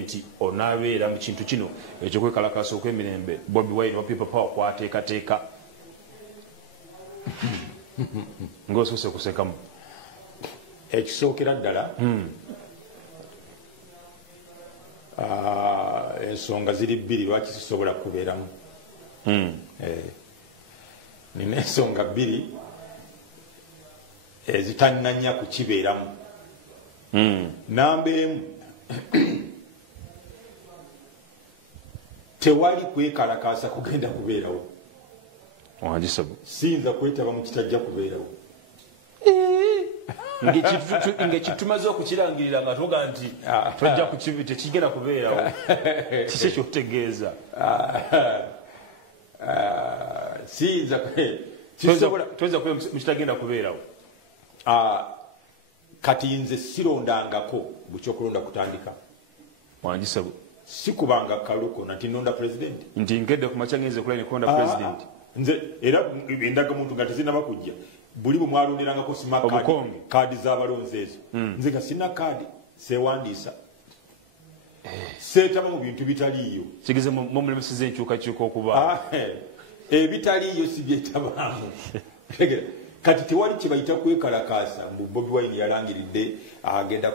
nti onabeera mu kintu kino ekikwekalakasa okw'emirembe Bobi Wine wa People Power kwateekateeka ng'osoose kusekamu ekisookera ddala ensonga ziri bbiri lwaki zisobola kubeeramu nina ensonga bbiri ezitannanya kukibeeramu namba emu tewali kwekalakaasa kugenda kubeerawo siyinza kwetaba mu kitajja kubeerawo ngekitumaze okukirangirira nga toga nti tojja tekigenda kubeerawo kiki ekyotegeeza siyinza toyinza kubeera mu kitagenda kubeerawo kati nze sirondangako bukyokulonda kutandika wangisabo sikubanga kaluko nti nonda president nti nkedde ku makya ngenze kulai nekonda president nze era endagamuntu nga tezinaba kujja buli bwe mwalonderangako kaadi z'abalonzi ezo nze nga sina kaadi sewandiisa seetaba mu bintu bitaliiyo kigeze mumulemeseza enkyukakyuka okuba ebitaliiyo sibyetabaamu kati tewali kyebayita kwekalakaasa mbu Bobi Wine yalangiridde agenda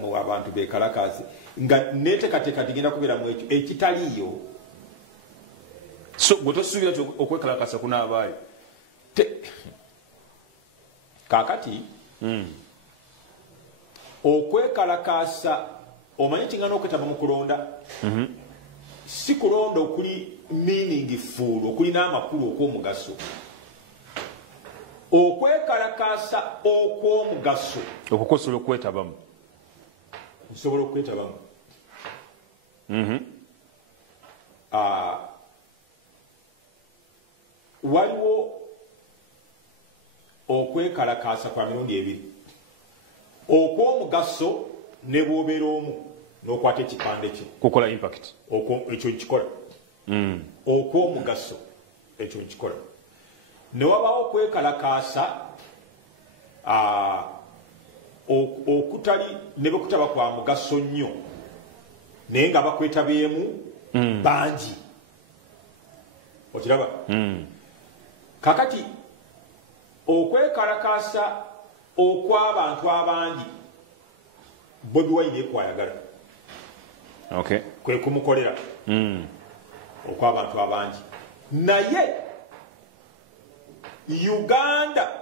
mu abantu bekalakaase nga neteekateeka tigenda kubeera mu ekyo ekitaliiyo so gwe tosuubira okwekalakaasa kunaabaayo kaakati okwekalakaasa omanyi kingana okwetaba mu kulonda si kulonda okuli meaningful okuli n'amakulu okw'omugaso okwekalakaasa okw'omugaso okukosola okwetabamu nsobola okwetabamu waliwo okwekalakaasa kwa mirundi ebiri okw'omugaso ne bw'obeera omu n'okwata ekipande kye kukola impact ekyo nkikola okw'omugaso ekyo nkikola ne wabawo okwekalakaasa okutali ne bwekutaba kwa mugaso nnyo naye nga bakwetabyemu bangi okiraba kakati okwekalakaasa okw'abantu abangi Bobi Wine ekwayagala kwe kumukolera okw'abantu abangi naye Uganda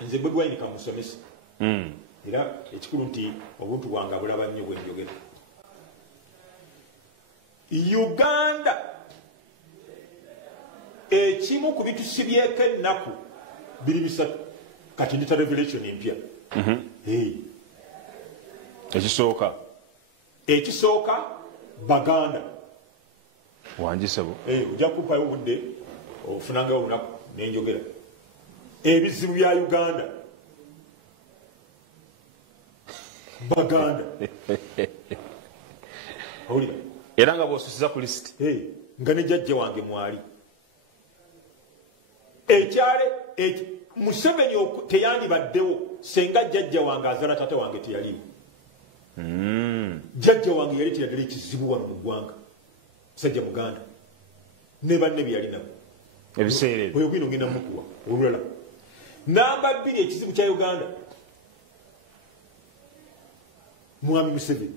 nze Bobi Wine kamusomesa era ekikulu nti obuntu bwange bulaba nnyo bwe njogera Uganda ekimu ku bitusibyeko ennaku biri bisatu kati ndita revelation empya ekisooka Baganda wangisabo ojja kumpayo obudde ofunangayo olunaku nenjogera ebizibu bya Uganda Baganda awulira era nga bw'osusiza ku lisiti nga ne jjajja wange mwali ekyale Museveni teyandibaddewo senga jjajja wange azaala taata wange teyaliwo jjajja wange yaleetera ddala ekizibu wano mu ggwanga musajja Muganda ne banne byeyalinamu ebiseera ebyo oyo gwino ngenda mukuwa olulala namba 2 ekizibu kya Uganda Mwami Museveni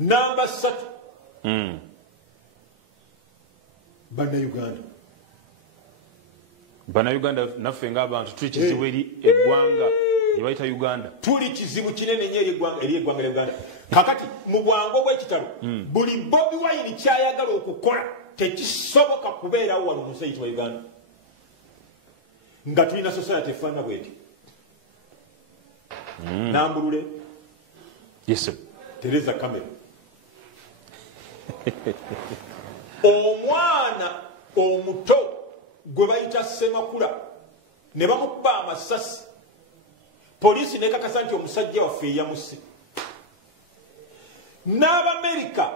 namba 3 Bannayuganda naffe ng'abantu tuli kizibu eri eggwanga lye bayita Uganda tuli kizibu kinene nnyo eri eggwanga lya Uganda kakati mu bwangu obw'ekitalo buli Bobi Wine kyayagala okukola tekisoboka kubeerawo wano mu nsi eyitibwa Uganda nga tulina society efaana bweti Nambulule Teresa Kamera omwana omuto gwe bayita Semakula ne bamukuba amasasi poliisi nekakasa nti omusajja waffe yamusse n'Abamerika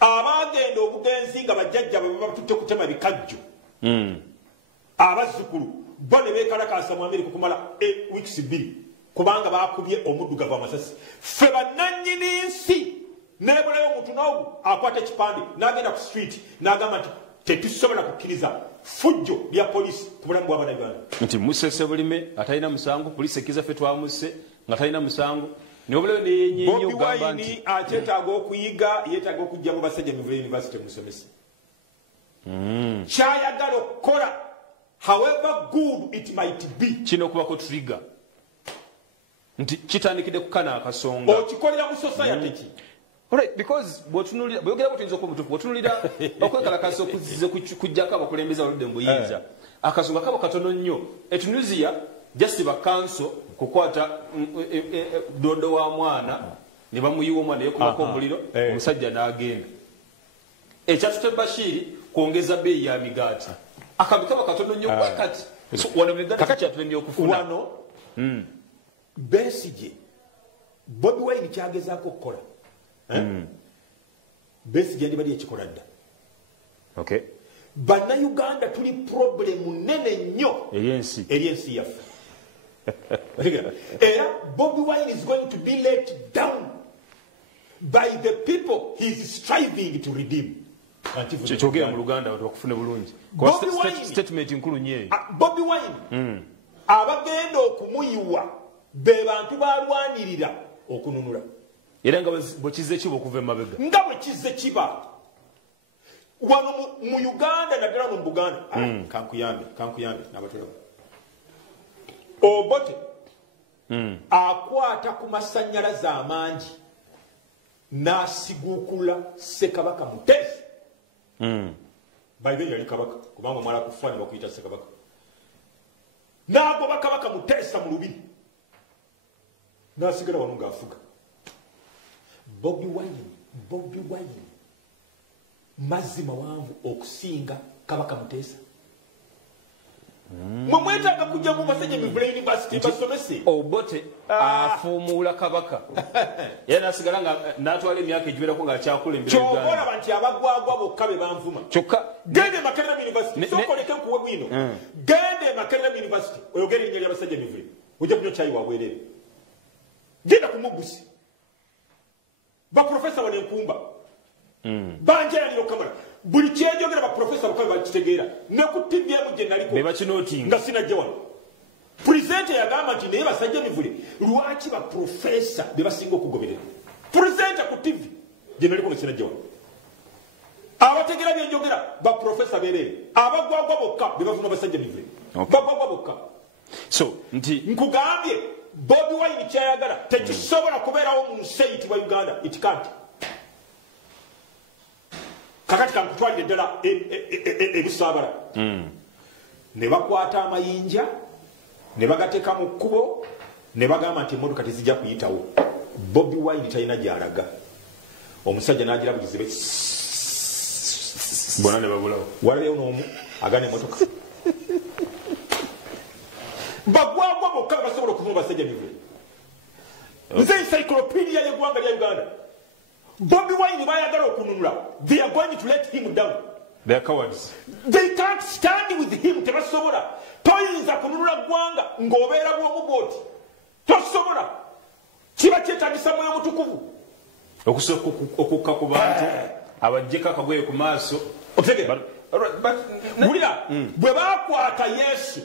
abagenda obugenzi nga bajjajja bwe batutte kutema bikajjo abazzukulu bo ne beekalakaasa mu Amerika okumala weeks 2 kubanga bakubye omuddugavu amasasi ffe bannannyini nsi nebulayo omuntu n'ogu akwata ekipande n'agenda ku street n'agamba nti tetusobola kukkiriza fujjo lya poliisi ku bulamu bw'abannayuganda nti musese bulime atalina musango poliisi ekkiza ffe twamuse nga talina musango nobulayo neyenyenye ogamba nti akyetaaga okuyiga yeetaaga okujja mu basajja mivule university musomesa kyayagala okukola however good it might be kino okubako trigger nti kitandikidde kukana akasonga okikolera mu society ki Alright, because bwotunulira bwogera kutinza ko mutufu bwotunulira okwekalakasa okuzize kujjako abakulembeza baludde mu buyinza akasonga kabo katono nnyo etunuzia just ba council kukwata dondo wa mwana ne bamuyiwa omwana yekubako omuliro omusajja n'agenda ekyatute Bashiri kwongeza bei ya migati akabikaba katono nnyo wakati wano migati kyatulemye okufuna wano Besigye Bobi Wine kyagezaako okukola Besigye ndi bali ekikola dda okay bannayuganda tuli problem nene nnyo eriensi yaffe era Bobi Wine is going to be let down by the people he is striving to redeem kyogera mu Luganda bakufune bulungi statement nkulu nnyo Bobi Wine abagenda okumuyiwa be bantu balwanirira okununula era nga bwekize kiba okuva emabega nga bwekize kiba wano mu Uganda naddala mu Buganda kankuyambe nabatulamu Obote akwata ku masannyalaze amangi n'asiguukula Ssekabaka Mutesi bayibe yali kabaka kubanga omwala kufa ne bakuyita Ssekabaka n'agoba Kabaka Mutesa mu lubiri n'asigala wano ng'afuga Bobi Wine mazima wanvu okusinga Kabaka Mutesa mwetaaga kujja mu basajja mivule university basomese Obote afumuula Kabaka era nasigala nga n'atwala emyaka egiwerako ng'akyakulembera Uganda ky'oboolaba nti abagwagwa bokka be banvuma kyokka gende Makerere University sokoleke nkuwe bwino gende Makerere University oyogere erinnya ly'abasajja mivule ojja kunywa kyayi wabwerere genda ku Mugusi baprofesa wano enkumba banjeraniro kamala buli kyejogera baprofesa bakabe bakitegeera ne ku TVM gye naliko nga sinajja wano pulezidenti yagamba nti naye basajja mivule lwaki baprofesa be basinga okugoberera pulezidenti ku TV gye naliko nga sinajja wano abategeera byenjogera baprofesa bereere abagwagwa bokka be bavuma basajja mivule bagwagwa bokka so nti nkugambye Bobi Wine kyayagala tekisobola kubeerawo mu nsi eyitibwa Uganda itikanti kakati kankutwalire ddala ebusaabala ne bakwata amayinja ne bagateeka mu kkubo ne bagamba nti emmotoka tezijja kuyitawo Bobi Wine talina gy'alaga omusajja n'agirabulizibe bonna ne babulawo walabeyo n'omu agana emmotoka bagwagwa bokka basobola okuvuma basajja mivule nze encyclopedia y'eggwanga lya Uganda Bobi Wine bayagala okununula they are going to let him down they are cowards they can't stand with him tebasobola toyinza kununula ggwanga ng'obeera bw'omu bwoti tosobola kiba kyetagisa mwoyo mutukuvu okusooka okukka ku bantu abajjeko akagoye ku maaso otegera wulira bwe baakwata Yesu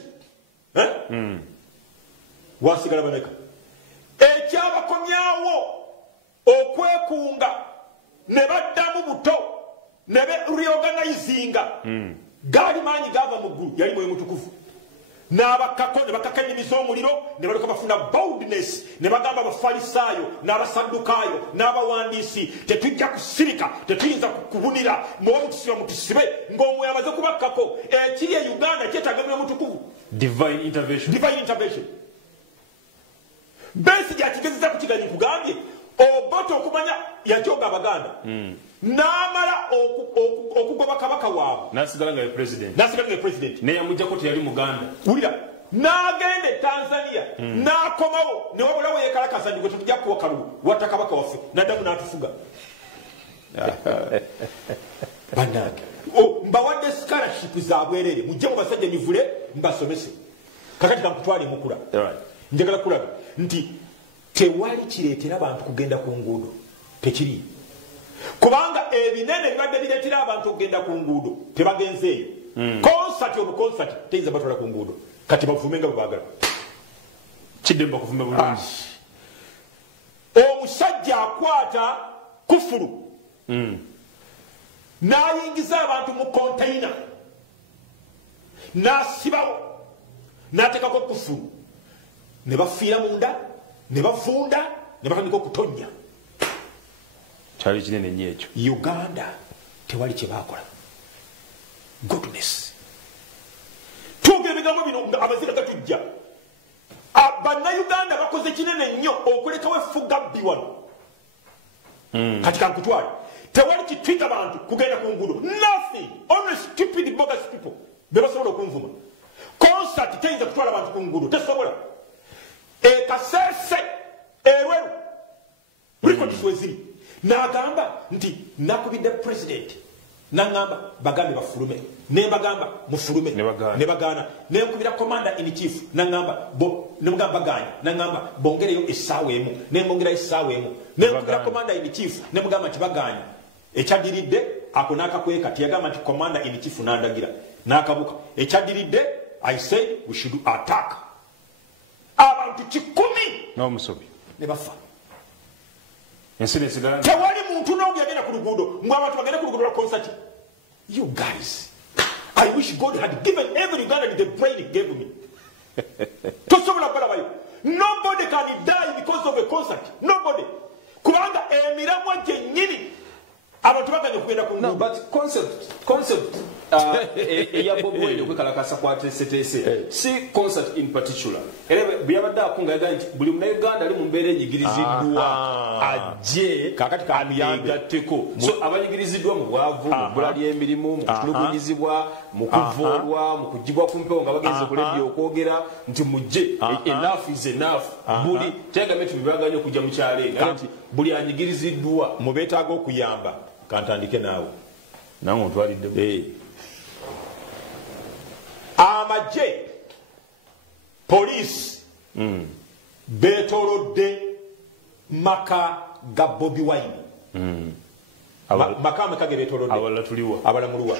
wasigala bameka ekyabakomyawo okwekunga ne baddamu buto ne reorganizinga gaali maanyi gava mu ggulu yali mwoyo mutukuvu n'abakako ne bakakanyimiza omuliro ne balyoka bafuna boldness ne bagamba abafalisaayo n'abasaddukaayo n'abawandiisi tetujja kusirika tetuyinza kubunira muwamutusiba mutusibe ng'omwoyo amaze kubakkako ekiri e Uganda kyetaaga mwoyo mutukuvu divine intervention Besigye akigezeza ku kiganyi kugambye Obote okumanya yajoga Abaganda n'amala okugoba kabaka waabwe n'asigala nga ye president neyamujjako teyali Muganda wulira n'agende Tanzania n'akomawo ne wabulawo yeekalakasa ndi gwe tetujja kuwa kalulu watta kabaka waffe n'addamu n'atufuga bannange mbawadde scholarship za bwerere mujje mu basajja mivule mbasomese kakati kankutwale mukula njagala kulaga nti tewali kireetera abantu kugenda ku nguudo tekiri kubanga ebinene bibadde bireetera abantu okugenda ku nguudo tebagenzeeyo konsati olukonsati teyinza batwala ku nguudo kati bavume nga bwebaagala kiddemba kuvume bulungi omusajja akwata kufuru n'ayingiza abantu mu konteyina n'asibawo n'ateekako kufuru ne bafiira munda ne bavunda ne batandika okutonnya kyali kinene nnyo ekyo Uganda tewali kye baakola goodness twogera ebigambo bino abazira gatujja bannayuganda bakoze kinene nnyo okulekawo effugabbi wano kati kankutwale tewali kitwita bantu kugenda ku nguudo nothing only stupid bogus people be basobola okunvuma concert teyinza kutwala abantu ku nguudo tesobola ekasese erweru records weziri n'agamba nti nakubidde president n'angamba bagambe bafulume nembagamba mufulume ne bagaana nenkubira commander in chief n'angamba nemugamba baganya n'angamba bongereyo essaawa emu nembongerayo essaawa emu nenkubira commander in chief nemugamba nti baganya ekyaddiridde ako n'akakweka tiyagamba nti commander in chief n'andagira n'akabuka ekyaddiridde I said we should attack abantu 10 n'omusobi ne bafa ensi nesigala tewali muntu n'omu yagenda ku luguudo mwe abantu bagenda ku luguudo lwa concert you guys I wish God had given every Ugandan the brain he gave me tosobola kulabayo nobody can die because of a concert nobody kubanga emiramwa gyennyini abantu baganya okugenda ku no but concept eya Bobi Wine okwekalakasa kwateeseteese si concert in particular era bweyabadde akunga yagaa nti buli munauganda ali mu mbeera enyigiriziddwa ajje kakati ayegatteko so abayigiriziddwa mu bwavu mu bbula ly'emirimu mu kutulugunyizibwa mu kuvoolwa mu kugibwa ku mpewo nga bagenze ku leediyo okwogera nti mujje enough is enough buli kyagambye nti bibaganya okujja mu kyalo era nti buli anyigiriziddwa mu beetaaga okuyamba kantandike naawe nange ontwaliddemu amagye poliisi beetolodde maka ga Bobi Wine maka ameka ge beetolodde abalamulwa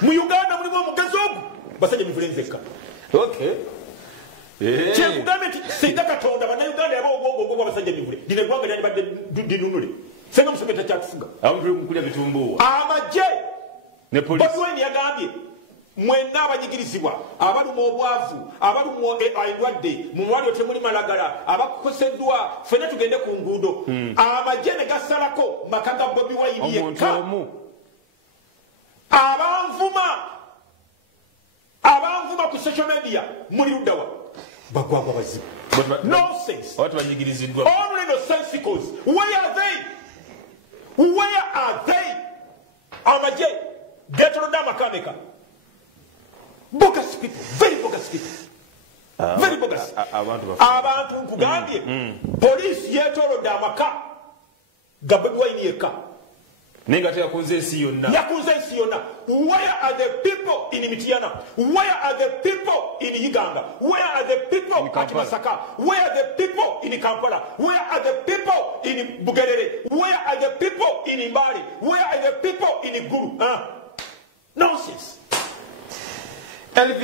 mu Uganda mulimu omugezi ogu basajja mivule nzekka kyekugambye nti singa Katonda bannayuganda yaba ogwogo abasajja mivule lino eggwanga lyandibadde dinunule senga musomesa kyatufuga amagye Bobi Wine yagambye mwenna abanyigirizibwa abaluma obwavu abaluma endwadde mu malwaliro temuli malagala abakoseddwa ffenna tugende ku nguudo amagye ne gasalako maka ga Bobi Wine yekka abanvuma ku social media muli luddawa bagwagwa bazibu nonsense only the sensicles where are they amagye getolodde amakameka bogus people, very bogus people. Very bogus. Abantu nkugambye poliisi yeetolodde amaka ga Bobi Wine yekka nenga teyakunze ensi yonna where are the people in Mityana? Where are the people in Uganda? Where are the people at Masaka? Where are the people in Kampala? Where are the people in Bugerere? Where are the people in Mbale? Where are the people in Gulu? Nonsense.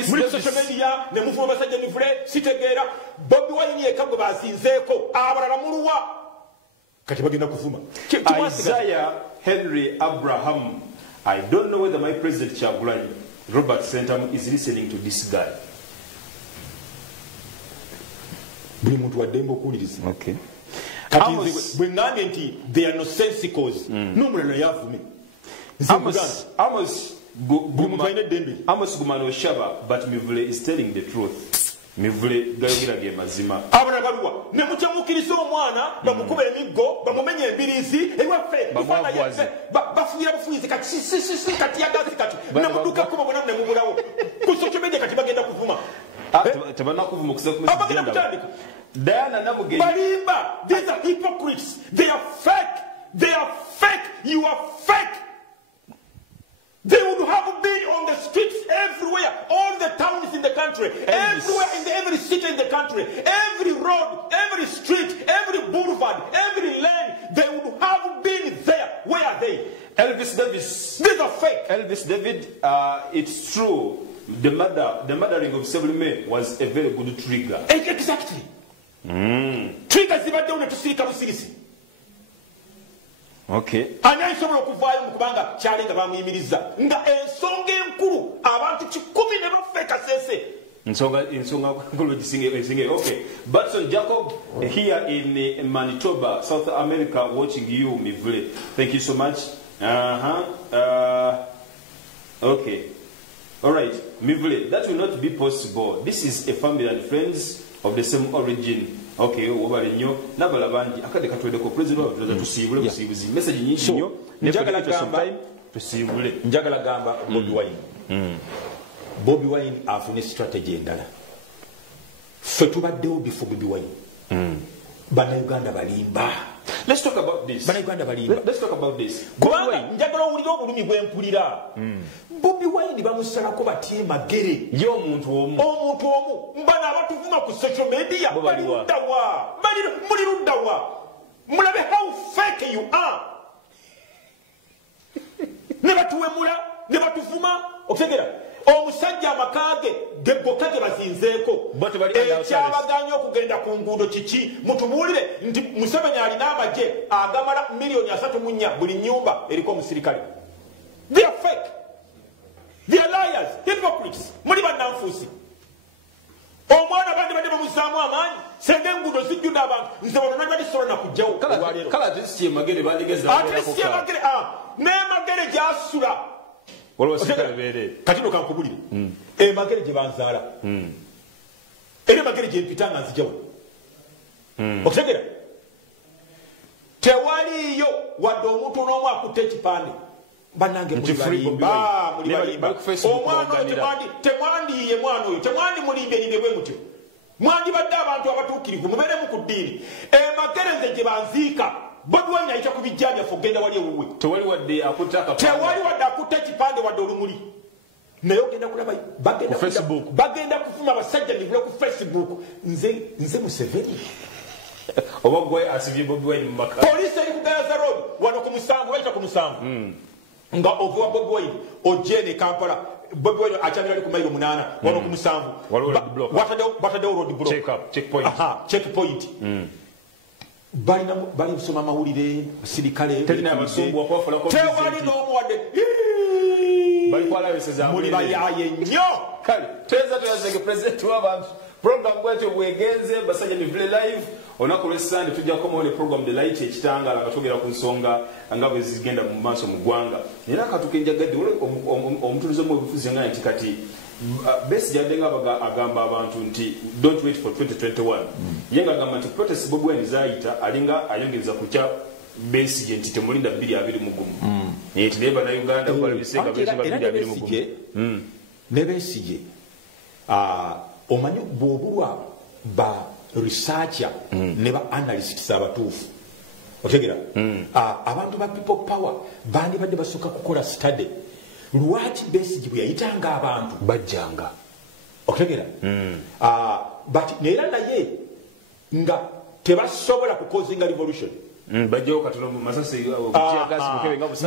Muri social media ne mufuma basajja mivule sitegeera Bobi Wine yekka gwe basinzeeko abalala muluwa kati bagenda kuvuma Isaiah Henry Abraham. I don't know whether my president Kyagulanyi Robert Sentamu is listening to this guy. Buli muntu waddembe okuwuliriza kati bwe ngambye nti they are nonsensicals n'omulala yavume Amos Gumano Shaba, but Mivule is telling the truth. Mivule gayogera ge mazima. Abana baluwa ne mukyamukiriza omwana bamukuba emiggo bamumenye embirizi ewaffe bafuira bufuyizi kati kati yagazi kati namuduka kuba bona ne mubulawo ku social media kati bagenda kuvuma tebana kuvuma kusa Diana Namuge balimba. These are hypocrites. They are fake. You are fake. They would have been on the streets everywhere, all the towns in the country, everywhere in every city in the country, every road, every street, every boulevard, every lane. They would have been there. Where are they? Elvis Davis. These are fake. Elvis David, it's true. The murdering of several men was a very good trigger. Exactly. Trigger zibadde unetusirika busirisi. Okay. Ani asobola okuvaayo mu kubanga kyalenga bamuyimiriza nga ensonga enkulu abantu 10 ne bafeeka sese. Ensonga nkulu gisinge. Okay. Batson Jacob here in Manitoba, South America, watching you, Mivule. Thank you so much. Okay. All right, Mivule, that will not be possible. This is a family and friends of the same origin. Okay, obalinyo nabalabanji akade katwedeko president of the tusibule busibuzi message nyingi nyo njagala gamba tusibule njagala gamba Bobby Wine. Bobby Wine afune strategy endala. Fe tubaddewo before Bobby Wine. Bannayuganda balimba. Let's talk about this. Bannayuganda balimba. Let's talk about this. Kubanga njagala owulira obulumi bwempulira. Bobby Wine bamusalako batye magere. Ye omuntu omu. Omuntu omu. Mbana abatuvuma ku social media. Bali luddawa. Muli luddawa. Mulabe how fake you are. Ne batuwemula, ne batuvuma. Okutegera. Omusajja amakage gebokage bazinzeeko. Ekyabaganya okugenda ku nguudo kiki mutubuulire nti Museveni alina amagye agamala $3 buli nyumba eriko omusirikale. They are fake. They are liars, hypocrites. Muli bannanfuusi. Omwana bandi badde bamuzaamu amaanyi senga enguudo zijjudde abantu nze wano nabadisobola nakugjawo olwaleero. Kala tisiye magere bandigeza. Ate siye magere n'emagere gy'asula. Katino kankubulire emagere gye banzaala era emagere gye mpita nga nzijawo okutegera tewaliyo wadde omuntu n'omu akutte ekipande bannange muli balimba omwana oyo temwandiye mwana oyo temwandimulimbe bwe mutyo mwandibadde abantu abatuukirivu mubeeremu ku ddiini emagere nze gye banziika Bobby Wine ayita ku bijjanja fogenda wali ewuwe. Tewali wadde akutta ekipande wadde olumuli. Naye ogenda kulaba bagenda kufuma abasajja ne ku Facebook nze Museveni. Oba gwe asibye Bobby Wine mu maka. Poliisi eri ku Gaza Road wano ku musanvu bayita ku musanvu. Nga ovuwa Bobby Wine ojene Kampala. Bobby Wine akyamira ali ku mayiro 8 wano ku musanvu. Wataddewo road block. Checkpoint. Bali kusoma amawulire basirikale tewali n'omu wadde muli bayaye nnyo kale twezege president w'abantu program bwetyo bwegenze basajja Mivule live olunaku lw'Essande tujja kukomawo ne program the light ekitangaala nga twogera ku nsonga nga bwe zigenda mu maaso mu ggwanga era katuke njagadde omutulize mu obufuzi nga nti kati Besigye adenga agamba abantu nti don't wait for 2021 yenga agamba nti protest Bobby Wine zaayita alinga ayongeza ku kya Besigye nti temulinda 221 nti neba na Uganda kwa bisenga Besigye ne Besigye omanyi bw'obulwa ba researcher ne ba analysts abatuufu otegera abantu ba people power bandibadde basooka kukola study lwaki Besigye bwe yayitanga abantu bajjanga okutegera but neera naye nga tebasobola kukozinga revolution bajjawo katono masasi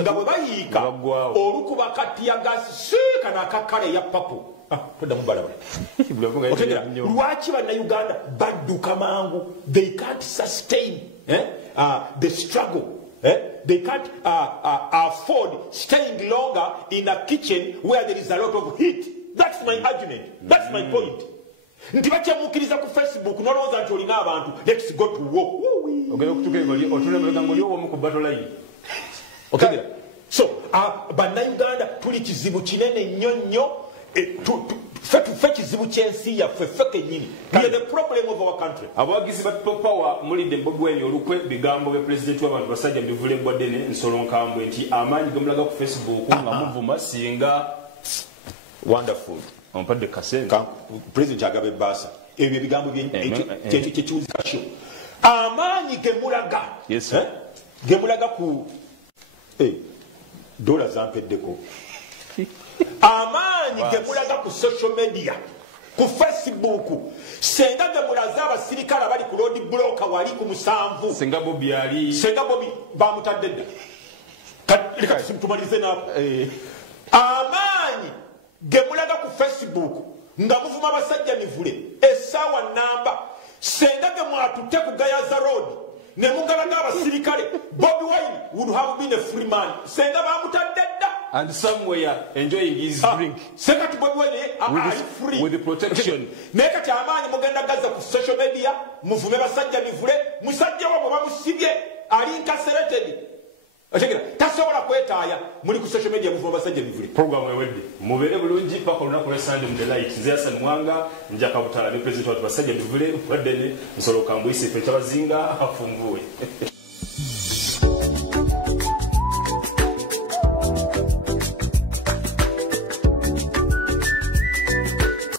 nga bwe bayiika olukuba katiyagasi siika n'akakala eya papo toddamu balaba otegera lwaki bannayuganda badduka mangu they can't sustain the struggle. They can't afford staying longer in a kitchen where there is a lot of heat. That's my argument. That's my point. Nti bakyamukiriza ku Facebook n'olowooza nti olina abantu let's go to war. Okay. So bannayuganda tuli kizibu kinene nnyo nnyo ffe kizibu ky'ensi yaffe ffe kennyini. We are the problem of our country. Abawagizi ba people power mulidde Bobby Wine olukwe bigambo bya president w'abantu basajja Mivule mbwaddene nsolo nkambwe nti amaanyi gemulaga ku Facebook nga muvuma singa wonderful ompadde kasenga president agabe basa ebyo bigambo kyekiwuzika kyo amaanyi gemulaga gemulaga ku dola zampeddeko amaanyi gemulaga ku social media ku Facebook senga gemulaze abasirikale abali ku road blocker wali ku 7 senga Bobi bamutadde dda leka tumalize nako amaanyi gemulaga ku Facebook nga muvuma abasajja mivule essaawa namba senga gemwatutte ku Gayaza road ne mugalaga abasirikale Bobi Wine would have been a free man senga bamutadde dda and somewhere enjoying his drink. Second Bobi Wine free with the protection. Neka chamani mugenda gaza ku social media muvume basajja mivule musajja wabo bamusibye ali incarcerated. Ashekera tasobola kwetaaya muri ku social media muvume basajja mivule. Program ewedde mubere bulungi pako lunaku lwa Sunday mu the light Zeasan Mwanga njaka butala ne president wa basajja mivule wadene nsolo kambuyise fe kyabazinga afumbuwe.